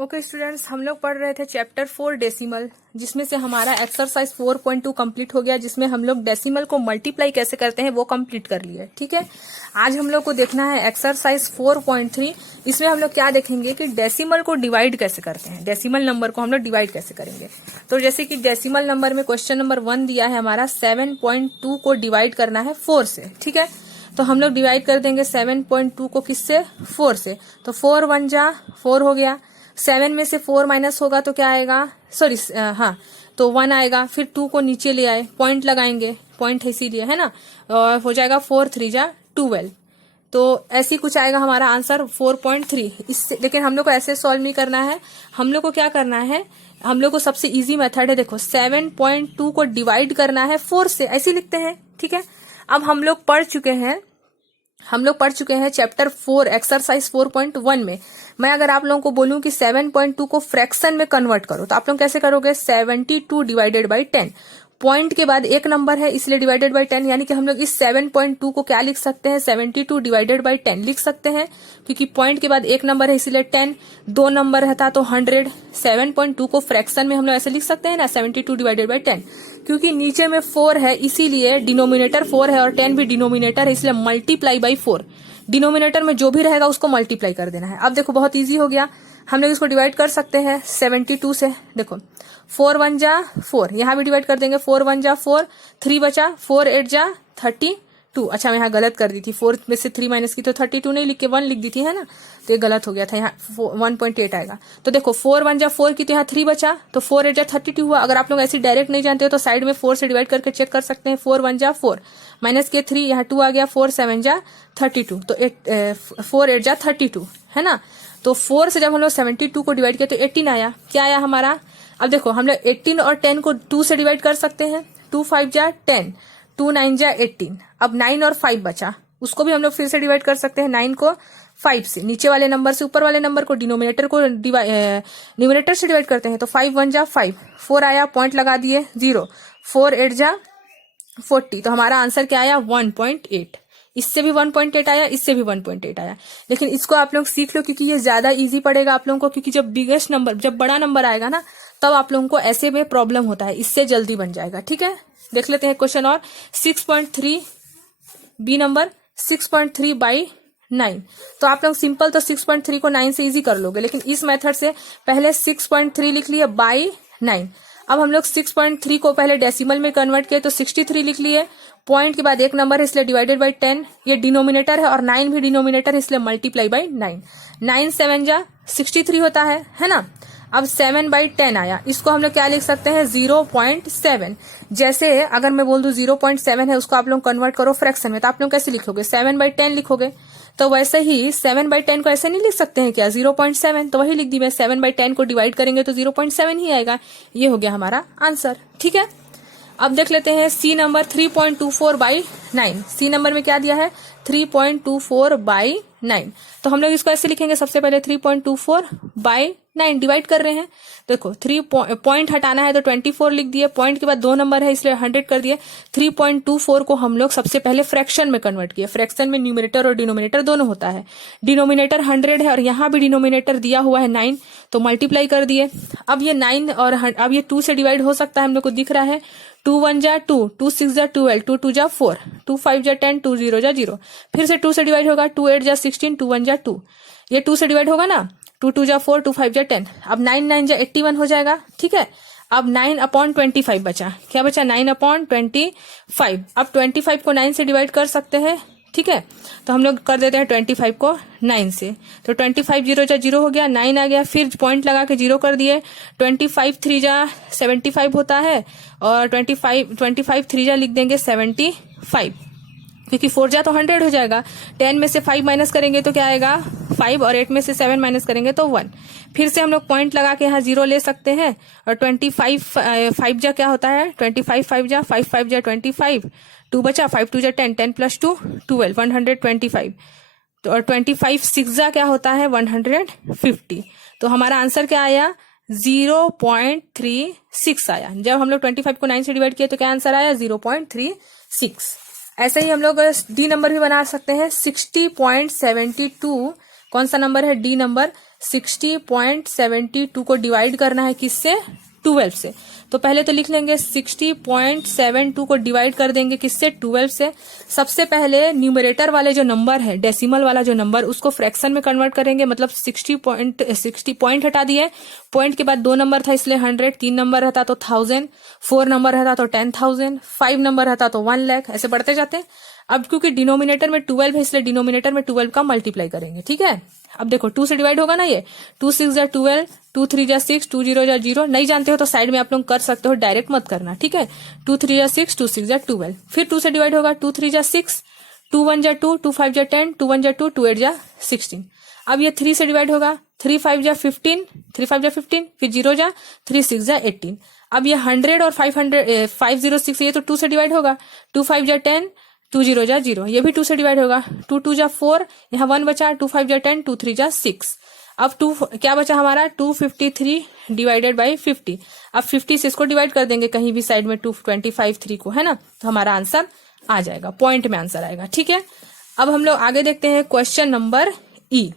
Okay students, हम लोग पढ़ रहे थे चैप्टर 4 डेसिमल, जिसमें से हमारा एक्सरसाइज 4.2 कंप्लीट हो गया, जिसमें हम लोग डेसिमल को मल्टीप्लाई कैसे करते हैं वो कंप्लीट कर लिए। ठीक है, आज हम लोग को देखना है एक्सरसाइज 4.3। इसमें हम लोग क्या देखेंगे कि डेसिमल को डिवाइड कैसे करते हैं, डेसिमल नंबर को हम लोग डिवाइड कैसे करेंगे। तो जैसे कि डेसिमल नंबर में क्वेश्चन नंबर 1 दिया है हमारा 7.2 को डिवाइड करना है 4 से। ठीक है, तो हम लोग डिवाइड कर देंगे 7.2 को किससे, 4 से। तो 4 1 जा 4 हो गया, 7 में से 4 माइनस होगा तो क्या आएगा, सॉरी हाँ, तो 1 आएगा। फिर 2 को नीचे ले आए, पॉइंट लगाएंगे, पॉइंट है इसीलिए, है ना, और हो जाएगा 4 3 जा 12। तो ऐसी कुछ आएगा हमारा आंसर 4.3। इससे लेकिन हम लोग को ऐसे सॉल्व नहीं करना है, हम लोग को क्या करना है, हम लोग को सबसे इजी मेथड है, देखो 7.2 को डिवाइड करना है 4 से, ऐसे लिखते हैं। ठीक है, अब हम लोग पढ़ चुके हैं चैप्टर 4 एक्सरसाइज 4.1 में। मैं अगर आप लोगों को बोलूं कि 7.2 को फ्रैक्शन में कन्वर्ट करो तो आप लोग कैसे करोगे, 72 डिवाइडेड बाई 10। पॉइंट के बाद एक नंबर है इसलिए डिवाइडेड बाई 10, यानी कि हम लोग इस 7.2 को क्या लिख सकते हैं, 72 डिवाइडेड बाई 10 लिख सकते हैं, क्योंकि पॉइंट के बाद एक नंबर है इसलिए 10, दो नंबर रहता तो 100। 7.2 को फ्रैक्शन में हम लोग ऐसे लिख सकते हैं ना, 72 डिवाइडेड बाई 10। क्योंकि नीचे में 4 है इसीलिए डिनोमिनेटर 4 है और 10 भी डिनोमिनेटर है, इसलिए मल्टीप्लाई बाई 4। डिनोमिनेटर में जो भी रहेगा उसको मल्टीप्लाई कर देना है। अब देखो बहुत इजी हो गया, हम लोग इसको डिवाइड कर सकते हैं 72 से। देखो 4 1 जा 4, यहाँ भी डिवाइड कर देंगे, 4 1 जा 4, 3 बचा, 4 8 जा 32। अच्छा मैं यहाँ गलत कर दी थी, 4 में से 3 माइनस की तो 32 नहीं लिख के 1 लिख दी थी, है ना, तो ये गलत हो गया था, यहाँ 1.8 आएगा। तो देखो 4 1 जा 4 की तो यहाँ 3 बचा, तो 4 8 जा 32 हुआ। अगर आप लोग ऐसे डायरेक्ट नहीं जानते हो तो साइड में 4 से डिवाइड करके चेक कर सकते हैं। 4 1 जा 4 माइनस के 3, यहाँ 2 आ गया, 4 7 जा 32, तो 4 8 जा 32, है ना। तो 4 से जब हम लोग 72 को डिवाइड किया तो 18 आया। क्या आया हमारा, अब देखो हम लोग 18 और 10 को 2 से डिवाइड कर सकते हैं, 2 5 जा 10, 2 9 जा 18। अब 9 और 5 बचा, उसको भी हम लोग फिर से डिवाइड कर सकते हैं, 9 को 5 से, नीचे वाले नंबर से ऊपर वाले नंबर को, न्यूमरेटर न्यूमरेटर से डिवाइड करते हैं। तो 5 1 जा 5, 4 आया, पॉइंट लगा दिए 0, 4 8 जा 40। तो हमारा आंसर क्या आया, 1.8। इससे भी 1.8 आया, इससे भी 1.8 आया। लेकिन इसको आप लोग सीख लो क्योंकि ये ज्यादा इजी पड़ेगा आप लोगों को, क्योंकि जब बिगेस्ट नंबर, जब बड़ा नंबर आएगा ना, तब आप लोगों को ऐसे में प्रॉब्लम होता है, इससे जल्दी बन जाएगा। ठीक है, देख लेते हैं क्वेश्चन और 6.3 बी नंबर 6.3 बाई 9। तो आप लोग सिंपल तो 6.3 को 9 से इजी कर लोगे, लेकिन इस मेथड से पहले 6.3 लिख लिए बाई 9। अब हम लोग 6.3 को पहले डेसिमल में कन्वर्ट किए तो 63 लिख लिए, पॉइंट के बाद एक नंबर है इसलिए डिवाइडेड बाई 10, ये डिनोमिनेटर है और 9 भी डिनोमिनेटर है इसलिए मल्टीप्लाई बाई 9। 9 7 जा 63 होता है ना। अब 7 बाई 10 आया, इसको हम लोग क्या लिख सकते हैं, 0.7। जैसे अगर मैं बोल दूं 0.7 है, उसको आप लोग कन्वर्ट करो फ्रैक्शन में, तो आप लोग कैसे लिखोगे, 7 बाई 10 लिखोगे। तो वैसे ही 7 बाई 10 को ऐसे नहीं लिख सकते हैं क्या, 0.7, तो वही लिख दी मैं, 7 बाई 10 को डिवाइड करेंगे तो 0.7 ही आएगा। ये हो गया हमारा आंसर। ठीक है, अब देख लेते हैं C number 3.24 by 9। C number में क्या दिया है, 3.24 बाई 9। तो हम लोग इसको ऐसे लिखेंगे, सबसे पहले 3.24 बाई 9 डिवाइड कर रहे हैं। देखो 3 पॉइंट हटाना है तो 24 लिख दिए, पॉइंट के बाद दो नंबर है इसलिए 100 कर दिए। 3.24 को हम लोग सबसे पहले फ्रैक्शन में कन्वर्ट किए। फ्रैक्शन में न्यूमरेटर और डिनोमिनेटर दोनों होता है। डिनोमिनेटर 100 है और यहाँ भी डिनोमिनेटर दिया हुआ है 9, तो मल्टीप्लाई कर दिए। अब ये 9 और अब ये 2 से डिवाइड हो सकता है, हम लोग को दिख रहा है। 2 1 जा 2, 2 6 जा 12, 2 2 जा 4, 2 5 जा 10, 2 0 जा 0। फिर से 2 से डिवाइड होगा, 2 8 जा 16, 2 1 जा 2, ये 2 से डिवाइड होगा ना, 2 2 जा 4, 2 5 जा 10। अब 9 9 जा 81 हो जाएगा। ठीक है, अब 9/25 बचा, क्या बचा, 9/25। अब 25 को 9 से डिवाइड कर सकते हैं। ठीक है, तो हम लोग कर देते हैं 25 को 9 से, तो 25 0 जा 0 हो गया, 9 आ गया, फिर पॉइंट लगा के 0 कर दिए। 25 3 जा 75 होता है और 25 3 जा लिख देंगे 75, क्योंकि 4 जा तो 100 हो जाएगा। 10 में से 5 माइनस करेंगे तो क्या आएगा 5, और 8 में से 7 माइनस करेंगे तो 1। फिर से हम लोग पॉइंट लगा के यहाँ 0 ले सकते हैं। और 25 5 जा क्या होता है, 25 5 जा 5 5 जा 25, 2 बचा, 5 2 जा 10, 10 प्लस 2 12, 125। तो और 25 6 जा क्या होता है, 150। तो हमारा आंसर क्या आया, 0.36 आया। जब हम लोग 25 को 9 से डिवाइड किए तो क्या आंसर आया, 0.36। ऐसे ही हम लोग डी नंबर भी बना सकते हैं, 60.72। कौन सा नंबर है, डी नंबर 60.72 को डिवाइड करना है किससे, 12 से। तो पहले तो लिख लेंगे 60.72 को डिवाइड कर देंगे किससे, 12 से। सबसे पहले न्यूमरेटर वाले जो नंबर है, डेसिमल वाला जो नंबर, उसको फ्रैक्शन में कन्वर्ट करेंगे। मतलब 60 पॉइंट हटा दिए, पॉइंट के बाद 2 नंबर था इसलिए 100, 3 नंबर रहता तो 1000, 4 नंबर रहता तो 10,000, 5 नंबर रहता तो 1 लाख, ऐसे बढ़ते जाते हैं। अब क्योंकि डिनोमिनेटर में 12 है इसलिए डिनोमिनेटर में 12 का मल्टीप्लाई करेंगे, ठीक है। अब देखो 2 से डिवाइड होगा ना, ये 2 6 जा 12, 2 3 जा 6, 2 0 जा 0। नहीं जानते हो तो साइड में आप लोग कर सकते हो, डायरेक्ट मत करना, ठीक है। 2 3 जा 6, 2 6 जा 12। फिर 2 से डिवाइड होगा, 2 3 जा 6, 2 1 जा 2, 2 5 जा 10, 2 1 जा 2, 2 8 जा 16। अब ये 3 से डिवाइड होगा, 3 5 जा 15, 3 5 जा 15, फिर 0 जा 3 6 जा 18। अब ये 100 और 506, ये तो 2 से डिवाइड होगा, 2 5 जा 10, 2 0 जा 0, ये भी 2 से डिवाइड होगा, 2 2 जा 4, यहाँ 1 बचा, 2 5 जा 10, 2 3 जा 6। अब 2 क्या बचा हमारा, 253 डिवाइडेड बाई 50। अब 50 से इसको डिवाइड कर देंगे कहीं भी साइड में, 225 3 को, है ना। तो हमारा आंसर आ जाएगा, पॉइंट में आंसर आएगा, ठीक है। अब हम लोग आगे देखते हैं क्वेश्चन नंबर ई,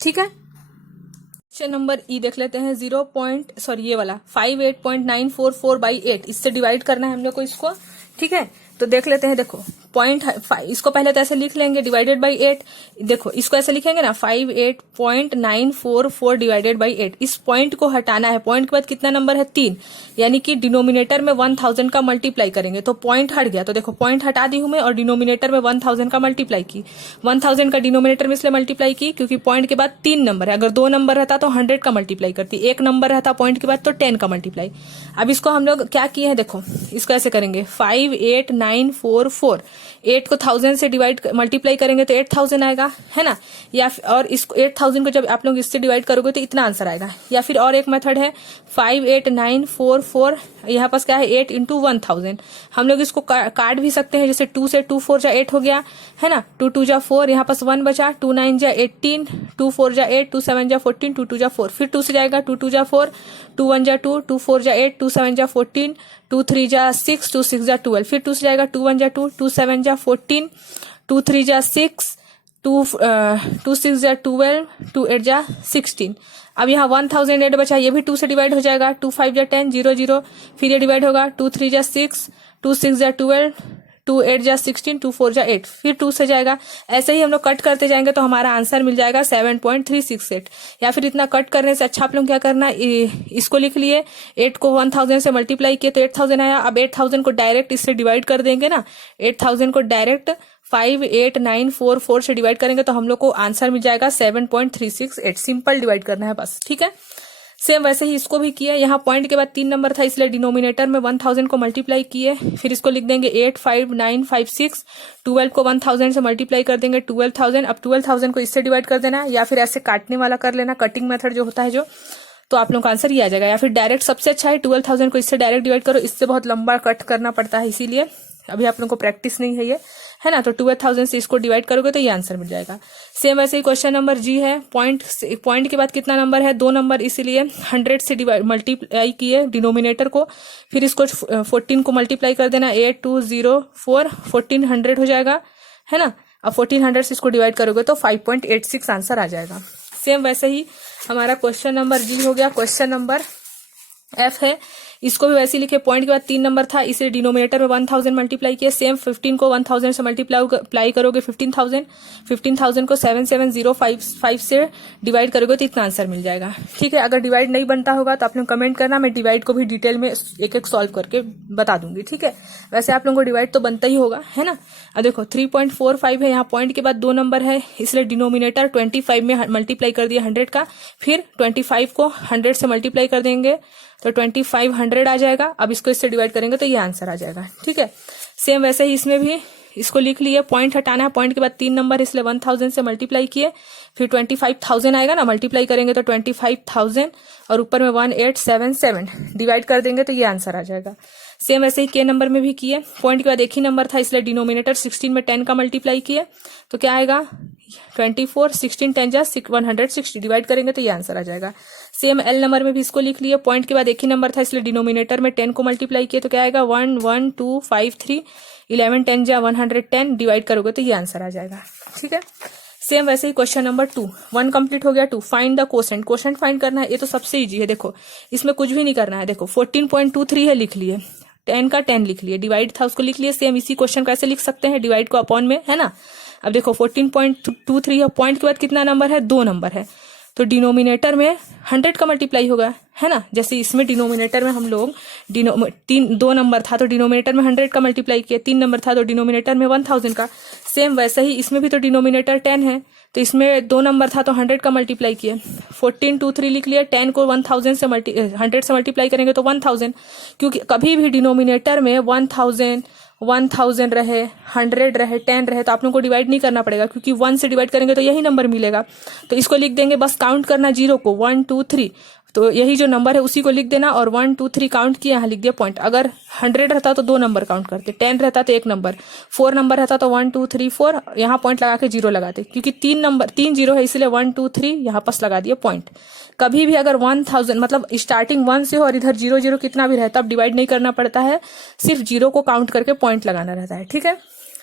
ठीक है। क्वेश्चन नंबर ई देख लेते हैं। 58.944/8 इससे डिवाइड करना है हम लोग को इसको, ठीक है। तो देख लेते हैं, देखो पॉइंट, इसको पहले तो ऐसे लिख लेंगे डिवाइडेड बाई 8। देखो इसको ऐसे लिखेंगे ना, 58.944 डिवाइडेड बाई 8। इस पॉइंट को हटाना है, पॉइंट के बाद कितना नंबर है, 3, यानी कि डिनोमिनेटर में 1000 का मल्टीप्लाई करेंगे तो पॉइंट हट गया। तो देखो पॉइंट हटा दी हूं मैं और डिनोमिनेटर में 1000 का मल्टीप्लाई की। 1000 का डिनोमिनेटर में इसलिए मल्टीप्लाई की क्योंकि पॉइंट के बाद 3 नंबर है। अगर 2 नंबर रहता तो 100 का मल्टीप्लाई करती, 1 नंबर रहता पॉइंट के बाद तो 10 का मल्टीप्लाई। अब इसको हम लोग क्या किए हैं, देखो इसको ऐसे करेंगे, 58,944, 8 को 1000 से डिवाइड मल्टीप्लाई करेंगे तो 8000 आएगा, है ना। या और इसको 8000 को जब आप लोग इससे डिवाइड करोगे तो इतना आंसर आएगा। या फिर और एक मेथड है 58,944, यहाँ पास क्या है 8 इंटू 1000। हम लोग इसको काट भी सकते हैं, जैसे 2 से 2 4 जा 8 हो गया, है ना। 2 2 जा 4, यहाँ पास 1 बचा, 2 9 जा 18, 2 4 जा 8, 2 7 जा 14, 2 2 जा 4। फिर 2 से जाएगा, 2 2 जा 4, 2 1 जा 2, 2 4 जा 8, 2 7 जा 14, 2 3 जा 6, 2 6 जा 12। फिर 2 से जाएगा, 2 1 जा 2, 2 7 जा 14, 2 3 जा 6, 2 6 जा 12, 2 8 जा 16। अब यहाँ 1008 बचा, ये भी 2 से डिवाइड हो जाएगा, 2 5 जा 10, 0 0। फिर ये डिवाइड होगा, 2 3 जा 6, 2 6 जा 12, 2 8 जा 16, 2 4 जा 8। फिर 2 से जाएगा, ऐसे ही हम लोग कट करते जाएंगे तो हमारा आंसर मिल जाएगा 7.368। या फिर इतना कट करने से अच्छा आप लोग क्या करना, इसको लिख लिए, 8 को 1000 से मल्टीप्लाई किए तो 8000 आया। अब 8000 को डायरेक्ट इससे डिवाइड कर देंगे ना, 8000 को डायरेक्ट 58,944 से डिवाइड करेंगे तो हम लोग को आंसर मिल जाएगा 7.368। सिंपल डिवाइड करना है बस, ठीक है। सेम वैसे ही इसको भी किया, यहाँ पॉइंट के बाद 3 नंबर था इसलिए डिनोमिनेटर में 1000 को मल्टीप्लाई किए। फिर इसको लिख देंगे 85956, 12 को 1000 से मल्टीप्लाई कर देंगे 12000। अब 12000 को इससे डिवाइड कर देना, या फिर ऐसे काटने वाला कर लेना, कटिंग मेथड जो होता है जो, तो आप लोग का आंसर ये आ जाएगा। या फिर डायरेक्ट सबसे अच्छा है 12000 को इससे डायरेक्ट डिवाइड करो, इससे बहुत लंबा कट करना पड़ता है, इसीलिए अभी आप लोगों को प्रैक्टिस नहीं है ये, है ना। तो 12000 से इसको डिवाइड करोगे तो ये आंसर मिल जाएगा। सेम वैसे ही क्वेश्चन नंबर जी है। पॉइंट के बाद कितना नंबर है, 2 नंबर, इसीलिए 100 से डिवाइड मल्टीप्लाई किए डिनोमिनेटर को। फिर इसको 14 को मल्टीप्लाई कर देना, 8204, 1400 हो जाएगा, है ना। अब 1400 से इसको डिवाइड करोगे तो 5.86 आंसर आ जाएगा। सेम वैसे ही हमारा क्वेश्चन नंबर जी हो गया। क्वेश्चन नंबर एफ है, इसको भी वैसे लिखे, पॉइंट के बाद 3 नंबर था इसलिए डिनोमिनेटर में 1000 मल्टीप्लाई किए। सेम 15 को 1000 से मल्टीप्लाई करोगे 15,000 को 77055 से डिवाइड करोगे तो इतना आंसर मिल जाएगा, ठीक है। अगर डिवाइड नहीं बनता होगा तो आप लोग कमेंट करना, मैं डिवाइड को भी डिटेल में एक एक सॉल्व करके बता दूंगी, ठीक है। वैसे आप लोगों को डिवाइड तो बनता ही होगा, है ना। अब देखो 3.45 है, यहाँ पॉइंट के बाद 2 नंबर है इसलिए डिनोमिनेटर 25 में मल्टीप्लाई कर दिया 100 का। फिर 25 को 100 से मल्टीप्लाई कर देंगे तो 2500 आ जाएगा। अब इसको इससे डिवाइड करेंगे तो ये आंसर आ जाएगा, ठीक है। सेम वैसे ही इसमें भी इसको लिख लिए, पॉइंट हटाना है, पॉइंट के बाद 3 नंबर इसलिए 1000 से मल्टीप्लाई किए। फिर 25000 आएगा ना, मल्टीप्लाई करेंगे तो 25000 और ऊपर में 1877 डिवाइड कर देंगे तो ये आंसर आ जाएगा। सेम ऐसे ही के नंबर में भी किए, पॉइंट के बाद एक ही नंबर था इसलिए डिनोमिनेटर 16 में 10 का मल्टीप्लाई किए तो क्या आएगा 24, 16 10 जा 160 डिवाइड करेंगे तो ये आंसर आ जाएगा। सेम एल नंबर में भी इसको लिख लिए, पॉइंट के बाद एक ही नंबर था इसलिए डिनोमिनेटर में 10 को मल्टीप्लाई किए तो क्या आएगा 11253, 11 10 जा 110 डिवाइड करोगे तो ये आंसर आ जाएगा, ठीक है। सेम वैसे ही क्वेश्चन नंबर 2, 1 कंप्लीट हो गया। 2, find the quotient. Quotient find करना है, ये तो सबसे इजी है। देखो इसमें कुछ भी नहीं करना है। देखो 14.23 है, लिख लिए। 10 का 10 लिख लिए, डिवाइड था उसको लिख लिए। सेम इसी क्वेश्चन कैसे लिख सकते हैं, डिवाइड को अपॉन में, है ना। अब देखो 14.23 है, पॉइंट के बाद कितना नंबर है, 2 नंबर है, तो डिनोमिनेटर में 100 का मल्टीप्लाई होगा, है ना। जैसे इसमें डिनोमिनेटर में हम लोग 2 नंबर था तो डिनोमिनेटर में 100 का मल्टीप्लाई किया, 3 नंबर था तो डिनोमिनेटर में 1000 का। सेम वैसे ही इसमें भी तो डिनोमिनेटर 10 है, तो इसमें 2 नंबर था तो 100 का मल्टीप्लाई किया। 1423 लिख लिया। 10 को 100 से 100 से मल्टीप्लाई करेंगे तो 1000, क्योंकि कभी भी डिनोमिनेटर में 1000 रहे, 100 रहे, 10 रहे, तो आप लोगों को डिवाइड नहीं करना पड़ेगा, क्योंकि 1 से डिवाइड करेंगे तो यही नंबर मिलेगा। तो इसको लिख देंगे, बस काउंट करना 0 को, 1 2 3, तो यही जो नंबर है उसी को लिख देना, और 1 2 3 काउंट किया, यहाँ लिख दिया पॉइंट। अगर 100 रहता तो 2 नंबर काउंट करते, 10 रहता तो 1 नंबर, 4 नंबर रहता तो 1 2 3 4, यहाँ पॉइंट लगा के 0 लगाते, क्योंकि 3 0 है इसलिए 1 2 3 यहाँ पास लगा दिए पॉइंट। कभी भी अगर 1000 मतलब स्टार्टिंग 1 से हो और इधर 0 0 कितना भी रहता, अब डिवाइड नहीं करना पड़ता है, सिर्फ 0 को काउंट करके पॉइंट लगाना रहता है, ठीक है।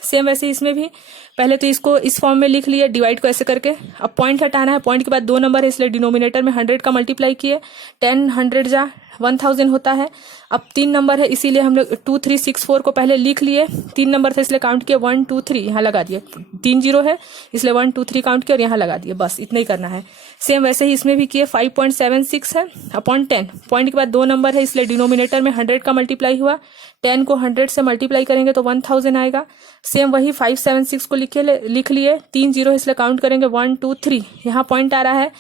सेम वैसे इसमें भी, पहले तो इसको इस फॉर्म में लिख लिए, डिवाइड को ऐसे करके। अब पॉइंट हटाना है, पॉइंट के बाद 2 नंबर है इसलिए डिनोमिनेटर में 100 का मल्टीप्लाई किए, 10 100 जा 1000 होता है। अब 3 नंबर है इसीलिए हम लोग 2 3 6 4 को पहले लिख लिए, 3 नंबर था इसलिए काउंट किया, 1 2 3 यहाँ लगा दिए, 3 0 है इसलिए 1 2 3 काउंट किया और यहाँ लगा दिए, बस इतना ही करना है। सेम वैसे ही इसमें भी किए, 5.76 है अपॉन 10, पॉइंट के बाद 2 नंबर है इसलिए डिनोमिनेटर में 100 का मल्टीप्लाई हुआ, 10 को 100 से मल्टीप्लाई करेंगे तो 1000 आएगा। सेम वही 576 को लिख लिए, 3 0 इसलिए काउंट करेंगे 1 2 3, यहाँ पॉइंट आ रहा है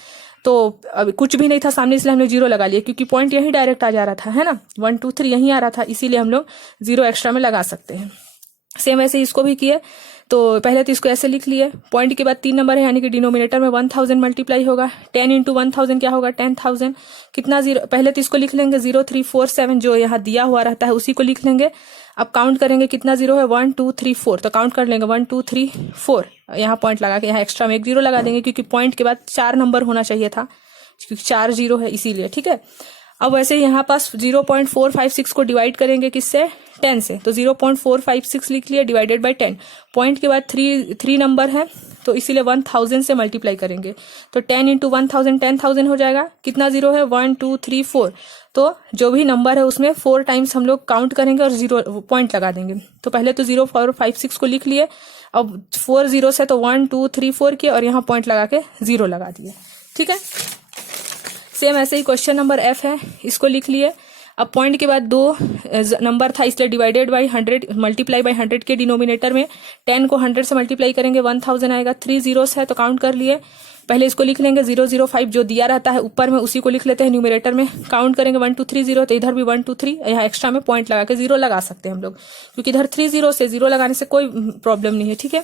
तो अब कुछ भी नहीं था सामने इसलिए हमने 0 लगा लिया, क्योंकि पॉइंट यही डायरेक्ट आ जा रहा था, है ना। 1 2 3 यहीं आ रहा था, इसीलिए हम लोग 0 एक्स्ट्रा में लगा सकते हैं। सेम ऐसे इसको भी किए, तो पहले तो इसको ऐसे लिख लिए, पॉइंट के बाद 3 नंबर है यानी कि डिनोमिनेटर में 1000 मल्टीप्लाई होगा, 10 इंटू 1000 क्या होगा, 10,000। कितना 0, पहले तो इसको लिख लेंगे 0 3 4 7, जो यहाँ दिया हुआ रहता है उसी को लिख लेंगे। अब काउंट करेंगे कितना 0 है, 1 2 3 4, तो काउंट कर लेंगे 1 2 3 4, यहाँ पॉइंट लगा के यहाँ एक्स्ट्रा में एक 0 लगा देंगे, क्योंकि पॉइंट के बाद 4 नंबर होना चाहिए था, क्योंकि 4 0 है इसीलिए, ठीक है। अब वैसे यहाँ पास 0.456 को डिवाइड करेंगे किससे, 10 से, तो 0.456 लिख लिया, डिवाइडेड बाय 10। पॉइंट के बाद 3 नंबर है तो इसीलिए 1000 से मल्टीप्लाई करेंगे, तो 10 इंटू 1000 10,000 हो जाएगा। कितना 0 है, 1 2 3 4, तो जो भी नंबर है उसमें 4 टाइम्स हम लोग काउंट करेंगे और 0 पॉइंट लगा देंगे। तो पहले तो 0.456 को लिख लिए, अब 4 0 से तो 1 2 3 4 किए और यहाँ पॉइंट लगा के 0 लगा दिए, ठीक है। सेम ऐसे ही क्वेश्चन नंबर F है, इसको लिख लिए। अब पॉइंट के बाद 2 नंबर था इसलिए डिवाइडेड बाय 100 मल्टीप्लाई बाय 100 के डिनोमिनेटर में 10 को 100 से मल्टीप्लाई करेंगे 1000 आएगा। 3 zeros है तो काउंट कर लिए, पहले इसको लिख लेंगे 005 जो दिया रहता है ऊपर में उसी को लिख लेते हैं न्यूमरेटर में, काउंट करेंगे 1 2 3 0, तो इधर भी 1 2 3, यहाँ एक्स्ट्रा में पॉइंट लगा के 0 लगा सकते हैं हम लोग, क्योंकि इधर 3 0 से 0 लगाने से कोई प्रॉब्लम नहीं है, ठीक है।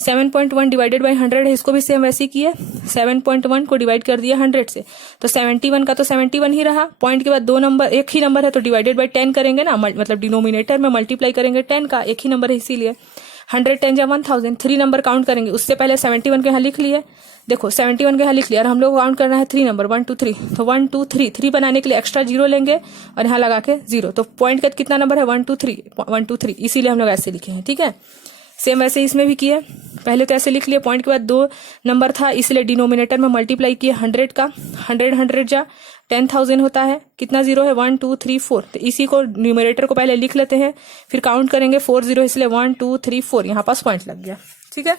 7.1 डिवाइडेड बाय 100 है, इसको भी सेम वैसे ही किए, 7.1 को डिवाइड कर दिया 100 से, तो 71 का तो 71 ही रहा। पॉइंट के बाद 2 नंबर, एक ही नंबर है तो डिवाइडेड बाय 10 करेंगे ना, मतलब डिनोमिनेटर में मल्टीप्लाई करेंगे 10 का, एक ही नंबर है इसीलिए 100 10 जा 1000। 3 नंबर काउंट करेंगे, उससे पहले 71 के यहाँ लिख लिए, देखो 71 के यहाँ लिख लिया और हम लोग काउंट करना है 3 नंबर 1 2 3, तो 1 2 3 3 बनाने के लिए एक्स्ट्रा 0 लेंगे और यहाँ लगा के 0, तो पॉइंट का कितना नंबर है 1 2 3, इसीलिए हम लोग ऐसे लिखे हैं, ठीक है। सेम वैसे इसमें भी किए, पहले तो ऐसे लिख लिए, पॉइंट के बाद 2 नंबर था इसलिए डिनोमिनेटर में मल्टीप्लाई किए 100 का, 100 जा 10,000 होता है। कितना 0 है 1 2 3 4, तो इसी को न्यूमरेटर को पहले लिख लेते हैं, फिर काउंट करेंगे 4 0 इसलिए 1 2 3 4, यहाँ पास पॉइंट लग गया, ठीक है।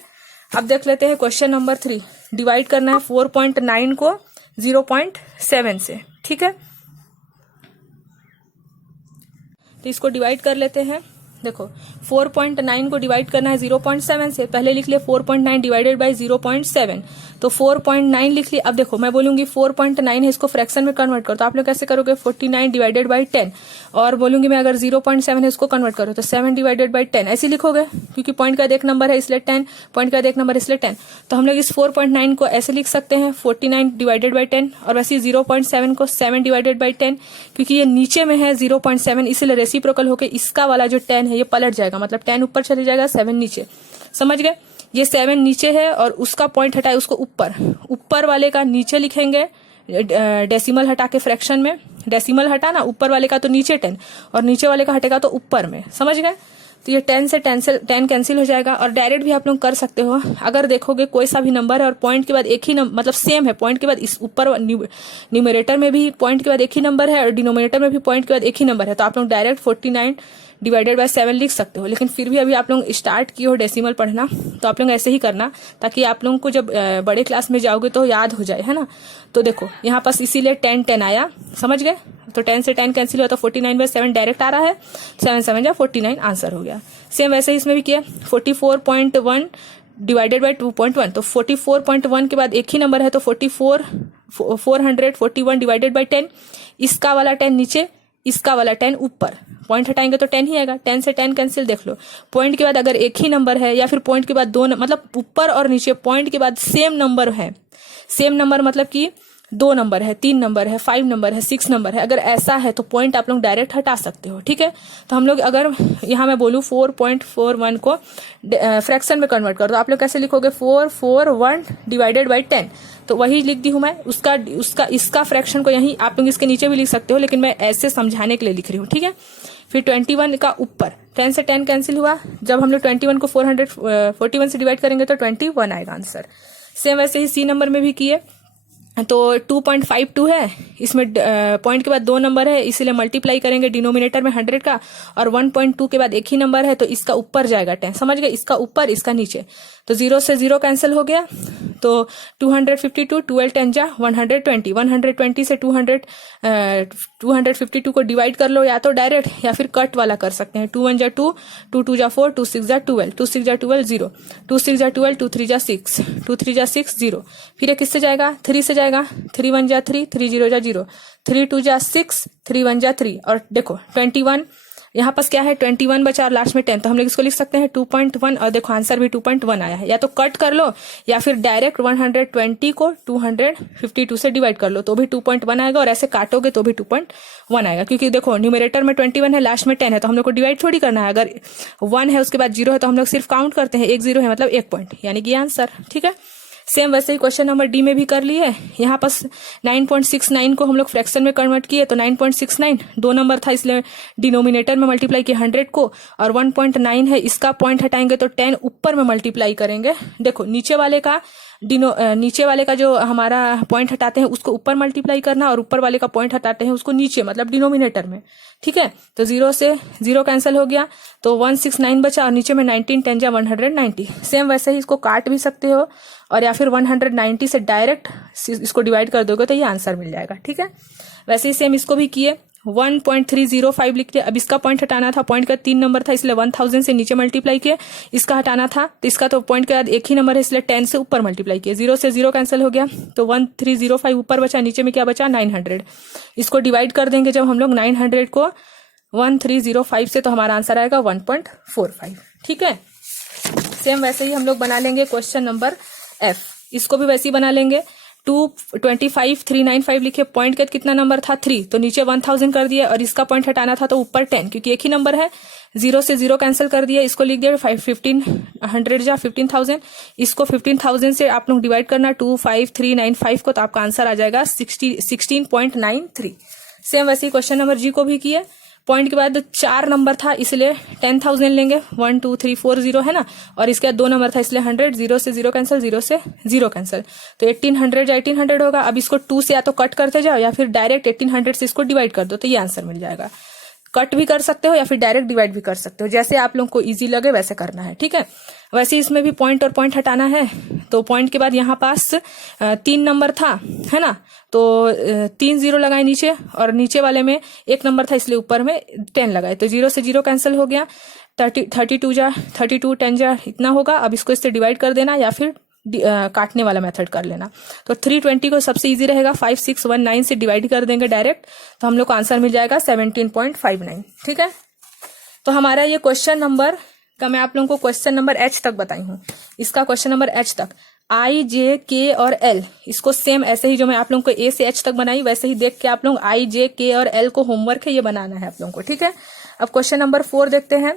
अब देख लेते हैं क्वेश्चन नंबर 3, डिवाइड करना है 4.9 को 0.7 से, ठीक है। तो इसको डिवाइड कर लेते हैं, देखो 4.9 को डिवाइड करना है 0.7 से, पहले लिख लिए 4.9 डिवाइडेड बाय 0.7, तो 4.9 लिख लिए। अब देखो मैं बोलूंगी 4.9 है, इसको फ्रैक्शन में कन्वर्ट करो, तो आप लोग कैसे करोगे 49 डिवाइडेड बाय 10, और बोलूंगी मैं अगर 0.7 है इसको कन्वर्ट करो तो 7 डिवाइडेड बाय 10 ऐसे लिखोगे, क्योंकि पॉइंट का एक नंबर है इसलिए 10, पॉइंट का एक नंबर इसलिए 10, तो हम लोग इस 4.9 को ऐसे लिख सकते हैं 49 डिवाइडेड बाय 10, और वैसे 0.7 को 7 डिवाइडेड बाय 10, क्योंकि ये नीचे में है 0.7 इसलिए रेसिप्रोकल होकर इसका वाला जो 10 है ये पलट जाएगा, मतलब 10 ऊपर चले जाएगा 7 नीचे, समझ गए। ये 7 नीचे है और उसका पॉइंट हटाए उसको ऊपर वाले का नीचे लिखेंगे, डेसिमल हटा के फ्रैक्शन में, डेसिमल हटा ना ऊपर वाले का तो नीचे 10 और नीचे वाले का हटेगा तो ऊपर में, समझ गए। तो ये 10 से 10 कैंसिल हो जाएगा। और डायरेक्ट भी आप लोग कर सकते हो, अगर देखोगे कोई सा भी नंबर है और पॉइंट के बाद एक ही नंबर, मतलब सेम है, पॉइंट के बाद इस ऊपर न्यूमरेटर में भी पॉइंट के बाद एक ही नंबर है और डिनोमिनेटर में भी पॉइंट के बाद एक ही नंबर है, तो आप लोग डायरेक्ट 49 डिवाइडेड बाय 7 लिख सकते हो। लेकिन फिर भी अभी आप लोग स्टार्ट किए हो डेसिमल पढ़ना, तो आप लोग ऐसे ही करना, ताकि आप लोगों को जब बड़े क्लास में जाओगे तो याद हो जाए, है ना। तो देखो यहाँ पास इसीलिए 10 आया, समझ गए। तो 10 से 10 कैंसिल हुआ तो 49/7 डायरेक्ट आ रहा है, 7 7 49 आंसर हो गया। सेम वैसे ही इसमें भी किया, 44.1 डिवाइडेड बाय 2.1, तो 44.1 के बाद एक ही नंबर है तो 441 डिवाइडेड बाय 10, इसका वाला 10 नीचे, इसका वाला 10 ऊपर, पॉइंट हटाएंगे तो 10 ही आएगा। 10 से 10 कैंसिल, देख लो पॉइंट के बाद अगर एक ही नंबर है या फिर पॉइंट के बाद दो, मतलब ऊपर और नीचे पॉइंट के बाद सेम नंबर है, सेम नंबर मतलब कि 2 नंबर है, 3 नंबर है, 5 नंबर है, 6 नंबर है, अगर ऐसा है तो पॉइंट आप लोग डायरेक्ट हटा सकते हो, ठीक है। तो हम लोग अगर यहाँ मैं बोलूँ 4.41 को फ्रैक्शन में कन्वर्ट कर दो, आप लोग कैसे लिखोगे, 441 डिवाइडेड बाई 10, तो वही लिख दी हूं मैं। इसका फ्रैक्शन को यही आप लोग इसके नीचे भी लिख सकते हो, लेकिन मैं ऐसे समझाने के लिए लिख रही हूँ, ठीक है। फिर 21 का ऊपर 10 से 10 कैंसिल हुआ, जब हम लोग 21 को 441 से डिवाइड करेंगे तो 21 आएगा आंसर। सेम वैसे ही सी नंबर में भी किए, तो 2.52 है, इसमें पॉइंट के बाद 2 नंबर है, इसीलिए मल्टीप्लाई करेंगे डिनोमिनेटर में 100 का, और 1.2 के बाद एक ही नंबर है तो इसका ऊपर जाएगा 10, समझ गए, इसका ऊपर इसका नीचे, तो 0 से 0 कैंसिल हो गया, तो 252, 12 10 जा 120, 120 से 252 को डिवाइड कर लो, या तो डायरेक्ट या फिर कट वाला कर सकते हैं, 2 1 जा 2, 2 2 जा 4, 2 6 जा 12, 2 6 जा 12 0, 2 6 जा 12, 2 3 जा 6, 2 3 जा 6 0, फिर ये किससे जाएगा, 3 से जाएगा, 3 1 जा 3, 3 0 जा 0, 3 2 जा 6, 3 1 जा 3, और देखो 21 यहाँ पास क्या है, 21 बचा और लास्ट में 10, तो हम लोग इसको लिख सकते हैं 2.1, और देखो आंसर भी 2.1 आया है। या तो कट कर लो या फिर डायरेक्ट 120 को 252 से डिवाइड कर लो तो भी 2.1 आएगा, और ऐसे काटोगे तो भी 2.1 आएगा, क्योंकि देखो न्यूमरेटर में 21 है, लास्ट में 10 है, तो हम लोग को डिवाइड थोड़ी करना है। अगर 1 है उसके बाद 0 है तो हम लोग सिर्फ काउंट करते हैं, 1 0 है मतलब 1 पॉइंट, यानी कि आंसर, ठीक है। सेम वैसे ही क्वेश्चन नंबर डी में भी कर लिए। यहाँ पास 9.69 को हम लोग फ्रैक्शन में कन्वर्ट किए, तो 9.69 2 नंबर था इसलिए डिनोमिनेटर में मल्टीप्लाई किया 100 को, और 1.9 है, इसका पॉइंट हटाएंगे तो 10 ऊपर में मल्टीप्लाई करेंगे। देखो नीचे वाले का जो हमारा पॉइंट हटाते हैं उसको ऊपर मल्टीप्लाई करना, और ऊपर वाले का पॉइंट हटाते हैं उसको नीचे, मतलब डिनोमिनेटर में, ठीक है। तो 0 से 0 कैंसिल हो गया, तो 169 बचा, और नीचे में 19 10 जा 190। सेम वैसे ही इसको काट भी सकते हो, और या फिर 190 से डायरेक्ट इसको डिवाइड कर दोगे तो ये आंसर मिल जाएगा, ठीक है। वैसे ही सेम इसको भी किए, 1.305 लिख लिया। अब इसका पॉइंट हटाना था, पॉइंट का 3 नंबर था इसलिए 1000 से नीचे मल्टीप्लाई किया, इसका हटाना था तो इसका तो पॉइंट के बाद एक ही नंबर है इसलिए 10 से ऊपर मल्टीप्लाई किया, 0 से 0 कैंसिल हो गया, तो 1305 ऊपर बचा, नीचे में क्या बचा 900, इसको डिवाइड कर देंगे जब हम लोग 900 को 1305 से, तो हमारा आंसर आएगा 1.45, ठीक है। सेम वैसे ही हम लोग बना लेंगे क्वेश्चन नंबर एफ, इसको भी वैसे ही बना लेंगे। 225,395 लिखे, पॉइंट का कितना नंबर था 3, तो नीचे 1000 कर दिया, और इसका पॉइंट हटाना था तो ऊपर 10, क्योंकि एक ही नंबर है, 0 से 0 कैंसिल कर दिया, इसको लिख दिया 1500 जा 15,000, इसको 15,000 से आप लोग डिवाइड करना 25395 को, तो आपका आंसर आ जाएगा 16.93। सेम वैसे ही क्वेश्चन नंबर जी को भी किए, पॉइंट के बाद 4 नंबर था इसलिए 10,000 लेंगे, 1 2 3 4 0 है ना, और इसके बाद 2 नंबर था इसलिए 100, 0 से 0 कैंसिल, 0 से 0 कैंसिल, तो 1800 या 1800 होगा। अब इसको 2 से या तो कट करते जाओ या फिर डायरेक्ट 1800 से इसको डिवाइड कर दो, तो ये आंसर मिल जाएगा। कट भी कर सकते हो या फिर डायरेक्ट डिवाइड भी कर सकते हो, जैसे आप लोगों को इजी लगे वैसे करना है, ठीक है। वैसे इसमें भी पॉइंट और पॉइंट हटाना है, तो पॉइंट के बाद यहाँ पास 3 नंबर था, है ना, तो 3 0 लगाए नीचे, और नीचे वाले में 1 नंबर था इसलिए ऊपर में 10 लगाए, तो 0 से 0 कैंसिल हो गया, 32 जा 32 10 जा इतना होगा। अब इसको इससे डिवाइड कर देना या फिर काटने वाला मेथड कर लेना, तो 320 को सबसे इजी रहेगा 5619 से डिवाइड कर देंगे डायरेक्ट, तो हम लोग को आंसर मिल जाएगा 17.59, ठीक है। तो हमारा ये क्वेश्चन नंबर का मैं आप लोगों को क्वेश्चन नंबर एच तक बताई हूँ, इसका क्वेश्चन नंबर एच तक आई जे के और एल, इसको सेम ऐसे ही जो मैं आप लोगों को ए से एच तक बनाई वैसे ही देख के आप लोग आई जे के और एल को होमवर्क है ये बनाना है आप लोगों को, ठीक है। अब क्वेश्चन नंबर 4 देखते हैं।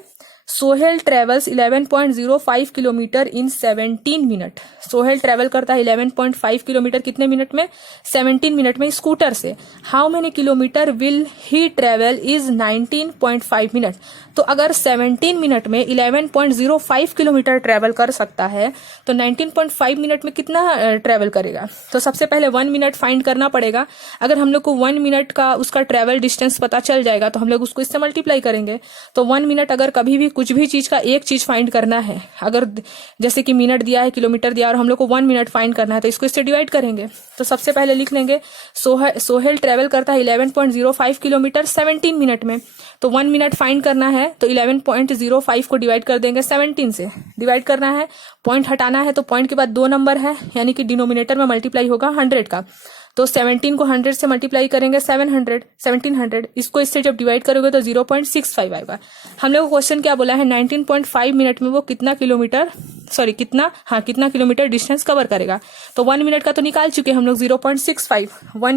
सोहेल ट्रेवल्स 11.05 किलोमीटर इन 17 मिनट। सोहेल ट्रेवल करता है 11.5 किलोमीटर कितने मिनट में? 17 मिनट में स्कूटर से। How many kilometre will he travel is 19.5 minute. तो अगर 17 मिनट में 11.05 किलोमीटर ट्रेवल कर सकता है तो 19.5 मिनट में कितना ट्रेवल करेगा? तो सबसे पहले 1 मिनट फाइंड करना पड़ेगा। अगर हम लोग को 1 मिनट का उसका ट्रेवल डिस्टेंस पता चल जाएगा तो हम लोग उसको इससे मल्टीप्लाई करेंगे। तो 1 मिनट अगर कभी भी कुछ भी चीज का एक चीज फाइंड करना है, अगर जैसे कि मिनट दिया है, किलोमीटर दिया और हम लोग को 1 मिनट फाइंड करना है तो इसको इससे डिवाइड करेंगे। तो सबसे पहले लिख लेंगे सोहेल ट्रेवल करता है 11.05 किलोमीटर 17 मिनट में। तो 1 मिनट फाइंड करना है तो 11.05 को डिवाइड कर देंगे 17 से। डिवाइड करना है, पॉइंट हटाना है, तो पॉइंट के बाद 2 नंबर है यानी कि डिनोमिनेटर में मल्टीप्लाई होगा 100 का। तो 17 को 100 से मल्टीप्लाई करेंगे 1700। इसको इससे जब डिवाइड करोगे तो 0.65 आएगा। हम लोग को क्वेश्चन क्या बोला है? 19.5 मिनट में वो कितना किलोमीटर डिस्टेंस कवर करेगा। तो 1 मिनट का तो निकाल चुके हम लोग 0.65, 1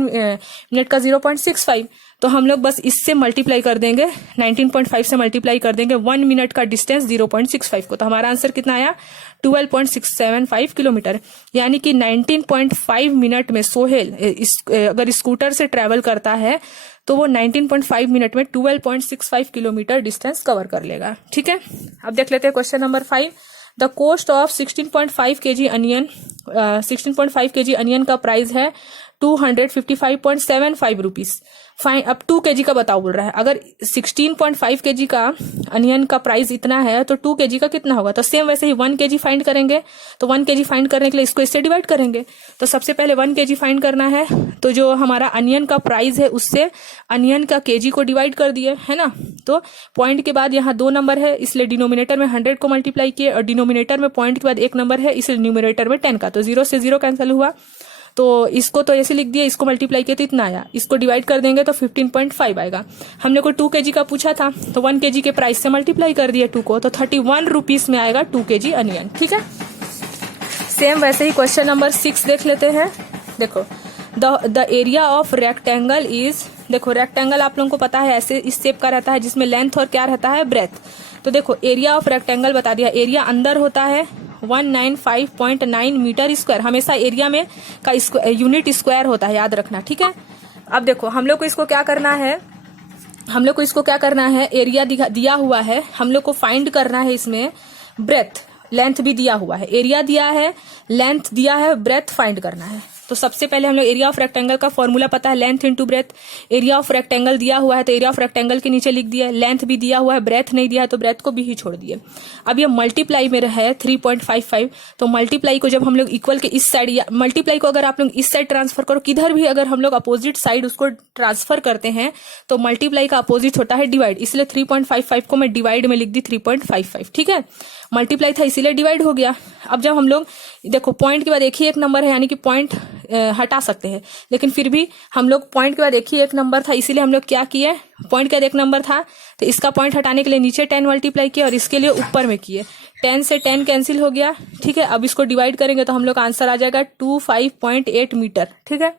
मिनट का 0.65। तो हम लोग बस इससे मल्टीप्लाई कर देंगे, 19.5 से मल्टीप्लाई कर देंगे 1 मिनट का डिस्टेंस 0.65 को। तो हमारा आंसर कितना आया? 12.675 किलोमीटर। यानी कि 19.5 मिनट में सोहेल अगर स्कूटर से ट्रेवल करता है तो वो 19.5 मिनट में 12.65 किलोमीटर डिस्टेंस कवर कर लेगा। ठीक है, अब देख लेते हैं question number 5। The cost of 16.5 kg onion 16.5 kg onion का प्राइस है 255.75 रुपीज। फाइन, अब 2 kg का बताओ बोल रहा है। अगर 16.5 kg का अनियन का प्राइस इतना है तो 2 kg का कितना होगा? तो सेम वैसे ही 1 kg फाइंड करेंगे। तो 1 kg फाइंड करने के लिए इसको इससे डिवाइड करेंगे। तो सबसे पहले 1 kg फाइंड करना है तो जो हमारा अनियन का प्राइस है उससे अनियन का kg को डिवाइड कर दिए, है ना। तो पॉइंट के बाद यहाँ 2 नंबर है इसलिए डिनोमिनेटर में 100 को मल्टीप्लाई किए और डिनोमिनेटर में पॉइंट के बाद 1 नंबर है इसलिए न्यूमिनेटर में 10 का। तो 0 से 0 कैंसिल हुआ। तो इसको तो ऐसे लिख दिया, इसको मल्टीप्लाई किया तो इतना आया। इसको डिवाइड कर देंगे तो 15.5 आएगा। हम लोग को 2 kg का पूछा था तो 1 kg के प्राइस से मल्टीप्लाई कर दिया 2 को, तो 31 रुपीज में आएगा 2 kg अनियन। ठीक है, सेम वैसे ही क्वेश्चन नंबर 6 देख लेते हैं। देखो, the area of rectangle is, देखो रेक्टेंगल आप लोगों को पता है ऐसे इस शेप का रहता है जिसमें लेंथ और क्या रहता है? ब्रेथ। तो देखो एरिया ऑफ रेक्टेंगल बता दिया, एरिया अंदर होता है 195.9 मीटर स्क्वायर। हमेशा एरिया में का यूनिट स्क्वायर होता है, याद रखना। ठीक है, अब देखो हम लोग को इसको क्या करना है, एरिया दिया हुआ है, हम लोग को फाइंड करना है इसमें ब्रेथ, लेंथ भी दिया हुआ है, एरिया दिया है, लेंथ दिया है, ब्रेथ फाइंड करना है। तो सबसे पहले हम लोग एरिया ऑफ रेक्टेंगल का फॉर्मूला पता है, length into breadth. Area of rectangle दिया हुआ है तो एरिया ऑफ रेक्टेंगल के नीचे लिख दिया, लेंथ भी दिया हुआ है, ब्रेथ नहीं दिया है तो ब्रेथ को भी ही छोड़ दिए। अब ये मल्टीप्लाई में है 3.55, तो मल्टीप्लाई को जब हम लोग इक्वल के इस साइड, या मल्टीप्लाई को अगर आप लोग इस साइड ट्रांसफर करो, किधर भी अगर हम लोग अपोजिट साइड उसको ट्रांसफर करते हैं तो मल्टीप्लाई का अपोजिट होता है डिवाइड, इसलिए 3.55 को मैं डिवाइड में लिख दी 3.55। ठीक है, मल्टीप्लाई था इसीलिए डिवाइड हो गया। अब जब हम लोग देखो पॉइंट के बाद एक ही एक नंबर है यानी कि पॉइंट हटा सकते हैं, लेकिन फिर भी हम लोग पॉइंट के बाद एक ही एक नंबर था इसीलिए हम लोग क्या किए, पॉइंट के बाद एक नंबर था तो इसका पॉइंट हटाने के लिए नीचे 10 मल्टीप्लाई किया और इसके लिए ऊपर में किए, 10 से 10 कैंसिल हो गया। ठीक है, अब इसको डिवाइड करेंगे तो हम लोग का आंसर आ जाएगा 25.8 मीटर। ठीक है,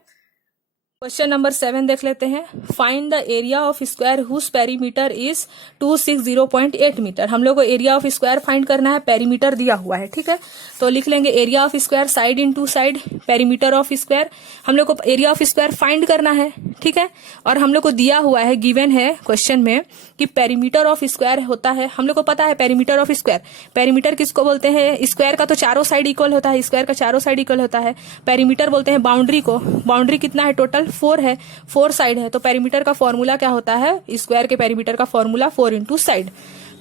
क्वेश्चन नंबर 7 देख लेते हैं। Find the area of square whose perimeter is 260.8 metre. हम लोग को एरिया ऑफ स्क्वायर फाइंड करना है, पेरीमीटर दिया हुआ है। ठीक है, तो लिख लेंगे area of square side into side, perimeter of square. हम लोग को एरिया ऑफ स्क्वायर फाइंड करना है। ठीक है, और हम लोग को दिया हुआ है, गिवन है क्वेश्चन में कि पेरीमीटर ऑफ स्क्वायर होता है, हम लोग को पता है पेरीमीटर ऑफ स्क्वायर, पेरीमीटर किसको बोलते हैं? स्क्वायर का तो चारों साइड इक्वल होता है, स्क्वायर का चारों साइड इक्वल होता है। पेरीमीटर बोलते हैं बाउंड्री को, बाउंड्री कितना है? टोटल 4 है, 4 साइड है। तो पेरीमीटर का फॉर्मूला क्या होता है? स्क्वायर के पेरीमीटर का फॉर्मूला 4 इंटू साइड।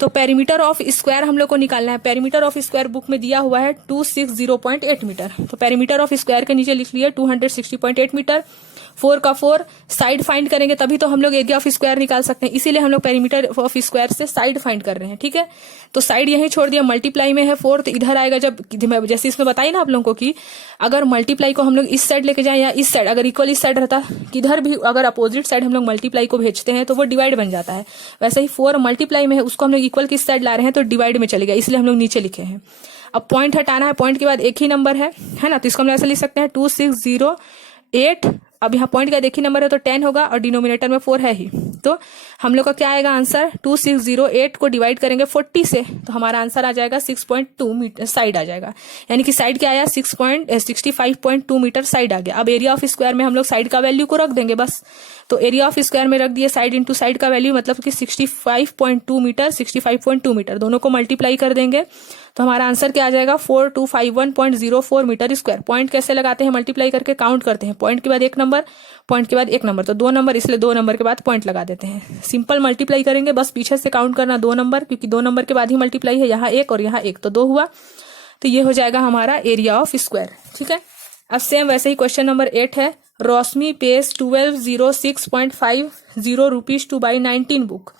तो पेरीमीटर ऑफ स्क्वायर हम लोग को निकालना है। पेरीमीटर ऑफ स्क्वायर बुक में दिया हुआ है 260.8 मीटर। तो पेरीमीटर ऑफ स्क्वायर के नीचे लिख लिया 260.8 मीटर। 4 का 4 साइड फाइंड करेंगे तभी तो हम लोग एरिया ऑफ स्क्वायर निकाल सकते हैं, इसीलिए हम लोग पेरीमीटर ऑफ स्क्वायर से साइड फाइंड कर रहे हैं। ठीक है, तो साइड यहीं छोड़ दिया, मल्टीप्लाई में है 4 तो इधर आएगा। जब जैसे इसमें बताई ना आप लोगों को कि अगर मल्टीप्लाई को हम लोग इस साइड लेके जाए या इस साइड, अगर इक्वल इस साइड रहता, किधर भी अगर अपोजिट साइड हम लोग मल्टीप्लाई को भेजते हैं तो वो डिवाइड बन जाता है। वैसे ही 4 मल्टीप्लाई में है, उसको हम लोग इक्वल किस साइड ला रहे हैं तो डिवाइड में चले गए, इसलिए हम लोग नीचे लिखे हैं। अब पॉइंट हटाना है, पॉइंट के बाद एक ही नंबर है ना, तो इसको हम ऐसे लिख सकते हैं 2608 अब यहाँ पॉइंट का देखिए नंबर है तो 10 होगा और डिनोमिनेटर में 4 है ही, तो हम लोग का क्या आएगा आंसर, 2608 को डिवाइड करेंगे 40 से तो हमारा आंसर आ जाएगा 6.2 मीटर साइड आ जाएगा, यानी कि साइड क्या आया 65.2 मीटर साइड आ गया। अब एरिया ऑफ स्क्वायर में हम लोग साइड का वैल्यू को रख देंगे बस, तो एरिया ऑफ स्क्वायर में रख दिए साइड इंटू साइड का वैल्यू, मतलब कि 65.2 मीटर दोनों को मल्टीप्लाई कर देंगे तो हमारा आंसर क्या आ जाएगा 4251.04 मीटर स्क्वायर। पॉइंट कैसे लगाते हैं, मल्टीप्लाई करके काउंट करते हैं, पॉइंट के बाद एक नंबर, पॉइंट के बाद एक नंबर, तो 2 नंबर, इसलिए 2 नंबर के बाद पॉइंट लगा देते हैं। सिंपल मल्टीप्लाई करेंगे, बस पीछे से काउंट करना 2 नंबर, क्योंकि 2 नंबर के बाद ही मल्टीप्लाई है, यहाँ 1 और यहाँ 1 तो 2 हुआ, तो ये हो जाएगा हमारा एरिया ऑफ स्क्वायर। ठीक है, अब सेम वैसे ही क्वेश्चन नंबर 8 है, Roshni pays 1206.50 rupees to buy 19 book.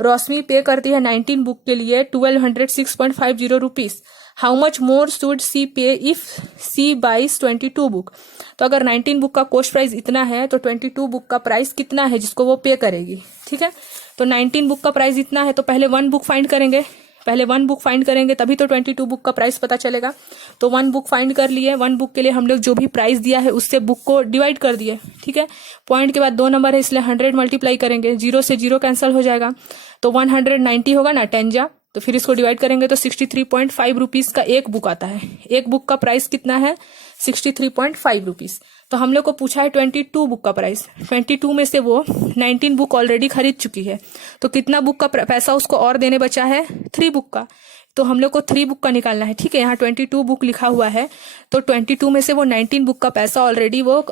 Roshni pay करती है 19 बुक के लिए 1206.50 rupees. How much more should she pay if C buys 22 book. तो अगर 19 बुक का कॉस्ट प्राइस इतना है तो 22 बुक का प्राइस कितना है जिसको वो पे करेगी। ठीक है, तो 19 बुक का प्राइस इतना है तो पहले 1 बुक फाइंड करेंगे, पहले 1 बुक फाइंड करेंगे तभी तो 22 बुक का प्राइस पता चलेगा। तो 1 बुक फाइंड कर लिए, 1 बुक के लिए हम लोग जो भी प्राइस दिया है उससे बुक को डिवाइड कर दिए। ठीक है, पॉइंट के बाद 2 नंबर है इसलिए 100 मल्टीप्लाई करेंगे, 0 से 0 कैंसिल हो जाएगा तो 190 होगा ना 10 जा, तो फिर इसको डिवाइड करेंगे तो 63.5 रुपीज का एक बुक आता है। एक बुक का प्राइस कितना है 63.5 रुपीज। तो हम लोग को पूछा है 22 बुक का प्राइस, 22 में से वो 19 बुक ऑलरेडी खरीद चुकी है तो कितना बुक का पैसा उसको और देने बचा है 3 बुक का, तो हम लोग को 3 बुक का निकालना है। ठीक है, यहाँ 22 बुक लिखा हुआ है तो 22 में से वो 19 बुक का पैसा ऑलरेडी वो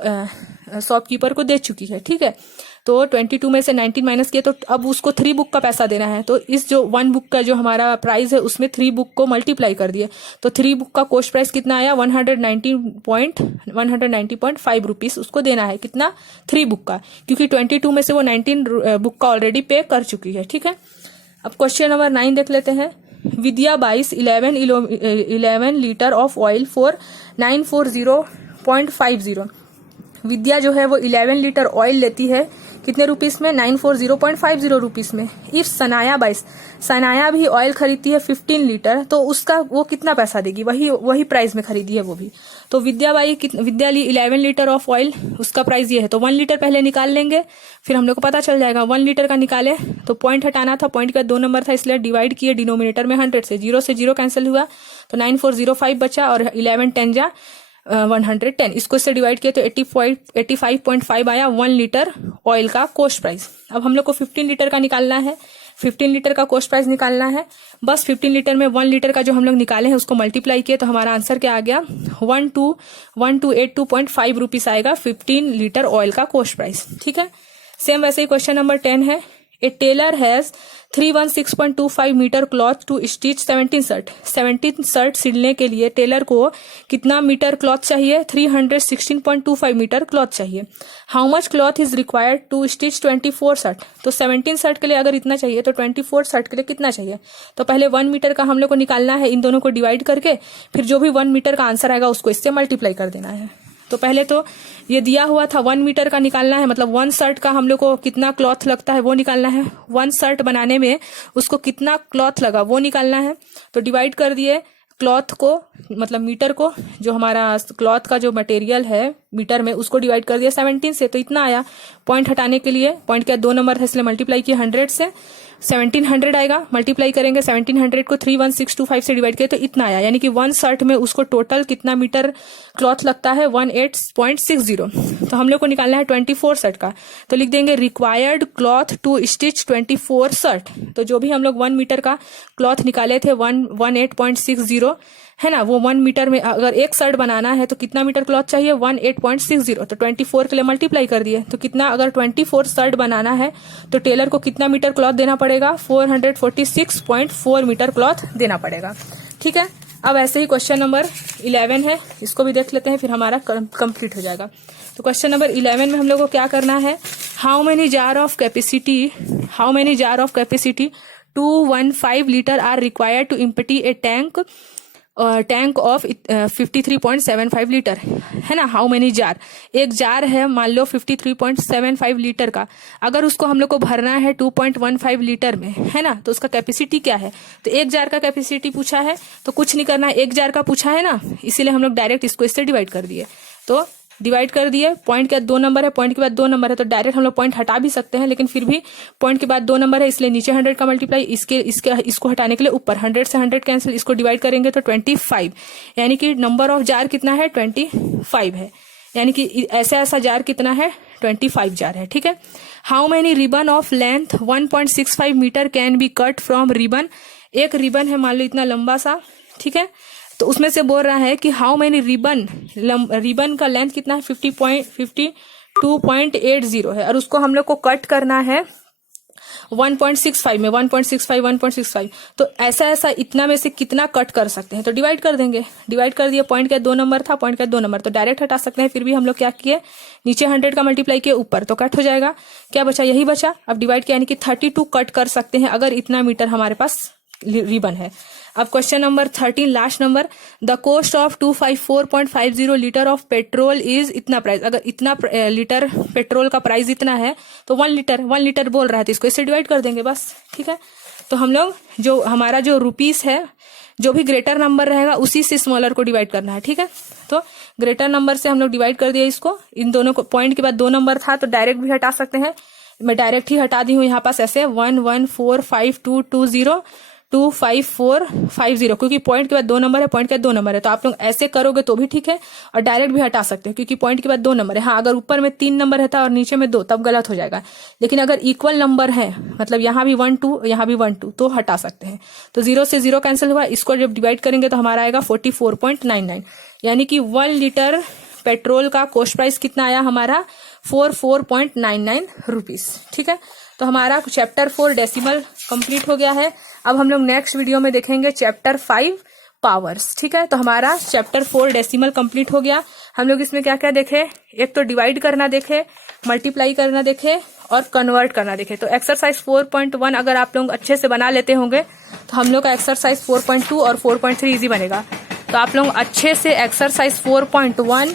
शॉपकीपर को दे चुकी है। ठीक है, तो 22 में से 19 माइनस किया तो अब उसको 3 बुक का पैसा देना है, तो इस जो 1 बुक का जो हमारा प्राइस है उसमें 3 बुक को मल्टीप्लाई कर दिए तो 3 बुक का कॉस्ट प्राइस कितना आया 190.5 रुपीज उसको देना है, कितना 3 बुक का, क्योंकि 22 में से वो 19 बुक का ऑलरेडी पे कर चुकी है। ठीक है, अब क्वेश्चन नंबर 9 देख लेते हैं। विद्या बाइस 11 लीटर ऑफ ऑयल फॉर 940.50। विद्या जो है वो 11 लीटर ऑयल लेती है कितने रुपीस में 940.50 रुपीस में। इफ सनाया बाइस, सनाया भी ऑयल खरीदती है 15 लीटर तो उसका वो कितना पैसा देगी, वही प्राइस में खरीदी है वो भी। तो विद्या ली 11 लीटर ऑफ ऑयल, उसका प्राइस ये है तो 1 लीटर पहले निकाल लेंगे, फिर हम लोग को पता चल जाएगा 1 लीटर का निकाले तो पॉइंट हटाना था, पॉइंट का 2 नंबर था इसलिए डिवाइड किए डिनोमिनेटर में 100 से 0 कैंसिल हुआ तो 9405 बचा और 11 10 जा 110, इसको इससे डिवाइड किया तो 85.5 आया 1 लीटर ऑयल का कॉस्ट प्राइस। अब हम लोग को 15 लीटर का निकालना है, 15 लीटर का कॉस्ट प्राइस निकालना है, बस 15 लीटर में 1 लीटर का जो हम लोग निकाले हैं उसको मल्टीप्लाई किए तो हमारा आंसर क्या आ गया 1282.5 रुपीस आएगा 15 लीटर ऑयल का कॉस्ट प्राइस। ठीक है, सेम वैसे ही क्वेश्चन नंबर 10 है। A tailor has 316.25 metre cloth to stitch 17 shirt. 17 shirt सिलने के लिए टेलर को कितना मीटर क्लॉथ चाहिए 316.25 मीटर क्लॉथ चाहिए। How much cloth is required to stitch 24 shirt. तो 17 शर्ट के लिए अगर इतना चाहिए तो 24 शर्ट के लिए कितना चाहिए, तो पहले 1 मीटर का हम लोग को निकालना है, इन दोनों को डिवाइड करके फिर जो भी 1 मीटर का आंसर आएगा उसको इससे मल्टीप्लाई कर देना है। तो पहले तो ये दिया हुआ था 1 मीटर का निकालना है, मतलब 1 शर्ट का हम लोग को कितना क्लॉथ लगता है वो निकालना है, 1 शर्ट बनाने में उसको कितना क्लॉथ लगा वो निकालना है। तो डिवाइड कर दिए क्लॉथ को, मतलब मीटर को, जो हमारा क्लॉथ का जो मटेरियल है मीटर में उसको डिवाइड कर दिया 17 से तो इतना आया। पॉइंट हटाने के लिए पॉइंट का 2 नंबर है इसलिए मल्टीप्लाई किया 100 से 1700 आएगा, मल्टीप्लाई करेंगे 1700 को 31625 से डिवाइड किया तो इतना आया, यानी कि 1 शर्ट में उसको टोटल कितना मीटर क्लॉथ लगता है 18.60। तो हम लोग को निकालना है 24 शर्ट का, तो लिख देंगे required cloth to stitch 24 shirt. तो जो भी हम लोग 1 मीटर का क्लॉथ निकाले थे 18.60 है ना, वो 1 मीटर में अगर एक शर्ट बनाना है तो कितना मीटर क्लॉथ चाहिए 18.60, तो 24 के लिए मल्टीप्लाई कर दिए तो कितना, अगर 24 शर्ट बनाना है तो टेलर को कितना मीटर क्लॉथ देना पड़ेगा 446.4 मीटर क्लॉथ देना पड़ेगा। ठीक है, अब ऐसे ही क्वेश्चन नंबर 11 है, इसको भी देख लेते हैं फिर हमारा कंप्लीट हो जाएगा। तो क्वेश्चन नंबर 11 में हम लोग को क्या करना है, how many jar of capacity 215 litre are required to empty a tank of 53.75 litre है ना। हाउ मेनी जार, एक जार है मान लो 53.75 लीटर का, अगर उसको हम लोग को भरना है 2.15 लीटर में है ना, तो उसका कैपेसिटी क्या है। तो एक जार का कैपेसिटी पूछा है तो कुछ नहीं करना है, एक जार का पूछा है ना, इसीलिए हम लोग डायरेक्ट इसको इससे डिवाइड कर दिए। तो डिवाइड कर दिए, पॉइंट के बाद 2 नंबर है, पॉइंट के बाद 2 नंबर है, तो डायरेक्ट हम लोग पॉइंट हटा भी सकते हैं, लेकिन फिर भी पॉइंट के बाद 2 नंबर है इसलिए नीचे 100 का मल्टीप्लाई, इसको हटाने के लिए ऊपर 100 से 100 कैंसिल, इसको डिवाइड करेंगे तो 25, यानी कि नंबर ऑफ जार कितना है 25 है, यानी कि ऐसा जार कितना है 25 जार है। ठीक है। How many ribbon of length 1.65 metre can be cut from ribbon. एक रिबन है मान लो इतना लंबा सा, ठीक है, तो उसमें से बोल रहा है कि हाउ मेनी रिबन का लेंथ कितना है 52.80 है, और उसको हम लोग को कट करना है 1.65 में, 1.65 तो ऐसा इतना में से कितना कट कर सकते हैं, तो डिवाइड कर देंगे। डिवाइड कर दिए, पॉइंट का 2 नंबर था, पॉइंट का 2 नंबर तो डायरेक्ट हटा सकते हैं, फिर भी हम लोग क्या किए नीचे 100 का मल्टीप्लाई किए, ऊपर तो कट हो जाएगा, क्या बचा यही बचा। अब डिवाइड किया यानी कि 32 कट कर सकते हैं अगर इतना मीटर हमारे पास रिबन है। अब question number 13 last number, the cost of 254.50 litre of petrol is इतना प्राइस। अगर इतना लीटर पेट्रोल का प्राइस इतना है तो 1 लीटर बोल रहा है, तो इसको इससे डिवाइड कर देंगे बस। ठीक है, तो हम लोग जो हमारा जो रुपीस है, जो भी ग्रेटर नंबर रहेगा उसी से स्मॉलर को डिवाइड करना है। ठीक है, तो ग्रेटर नंबर से हम लोग डिवाइड कर दिया इसको, इन दोनों को, पॉइंट के बाद 2 नंबर था तो डायरेक्ट भी हटा सकते हैं, मैं डायरेक्ट ही हटा दी हूँ यहाँ पास ऐसे 11452202540, क्योंकि पॉइंट के बाद 2 नंबर है, पॉइंट के बाद 2 नंबर है, तो आप लोग ऐसे करोगे तो भी ठीक है, और डायरेक्ट भी हटा सकते हो क्योंकि पॉइंट के बाद 2 नंबर है। हाँ, अगर ऊपर में 3 नंबर रहता और नीचे में 2 तब गलत हो जाएगा, लेकिन अगर इक्वल नंबर है, मतलब यहाँ भी 1 2 यहाँ भी 1 2 तो हटा सकते हैं। तो 0 से 0 कैंसिल हुआ, इसको जब डिवाइड करेंगे तो हमारा आएगा 44.99, यानी कि 1 लीटर पेट्रोल का कॉस्ट प्राइस कितना आया हमारा 44.99 रुपीज। ठीक है, तो हमारा चैप्टर 4 डेसिमल कंप्लीट हो गया है। अब हम लोग नेक्स्ट वीडियो में देखेंगे चैप्टर 5 पावर्स। ठीक है, तो हमारा चैप्टर 4 डेसिमल कंप्लीट हो गया। हम लोग इसमें क्या क्या देखे, एक तो डिवाइड करना देखे, मल्टीप्लाई करना देखे और कन्वर्ट करना देखे। तो एक्सरसाइज 4.1 अगर आप लोग अच्छे से बना लेते होंगे तो हम लोग का एक्सरसाइज 4.2 और 4.3 इजी बनेगा। तो आप लोग अच्छे से एक्सरसाइज 4.1,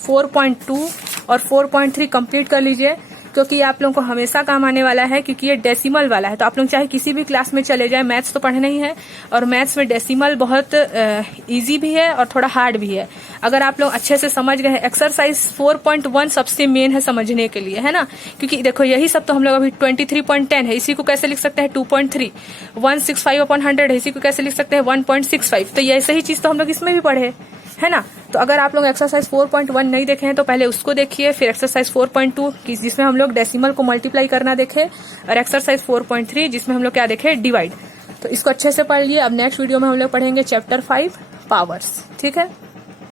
4.2 और 4.3 कंप्लीट कर लीजिए, क्योंकि आप लोगों को हमेशा काम आने वाला है, क्योंकि ये डेसिमल वाला है। तो आप लोग चाहे किसी भी क्लास में चले जाए, मैथ्स तो पढ़ना ही है, और मैथ्स में डेसिमल बहुत इजी भी है और थोड़ा हार्ड भी है। अगर आप लोग अच्छे से समझ गए, एक्सरसाइज 4.1 सबसे मेन है समझने के लिए, है ना, क्योंकि देखो यही सब तो हम लोग अभी 23.10 है, इसी को कैसे लिख सकते हैं 2.3, 165/100 है, इसी को कैसे लिख सकते हैं 1.65। तो ये सही चीज तो हम लोग इसमें भी पढ़े, है ना। तो अगर आप लोग एक्सरसाइज 4.1 नहीं देखे हैं तो पहले उसको देखिए, फिर एक्सरसाइज 4.2 जिसमें हम लोग डेसिमल को मल्टीप्लाई करना देखे, और एक्सरसाइज 4.3 जिसमें हम लोग क्या देखे डिवाइड। तो इसको अच्छे से पढ़ लिए। अब नेक्स्ट वीडियो में हम लोग पढ़ेंगे चैप्टर 5 पावर्स। ठीक है।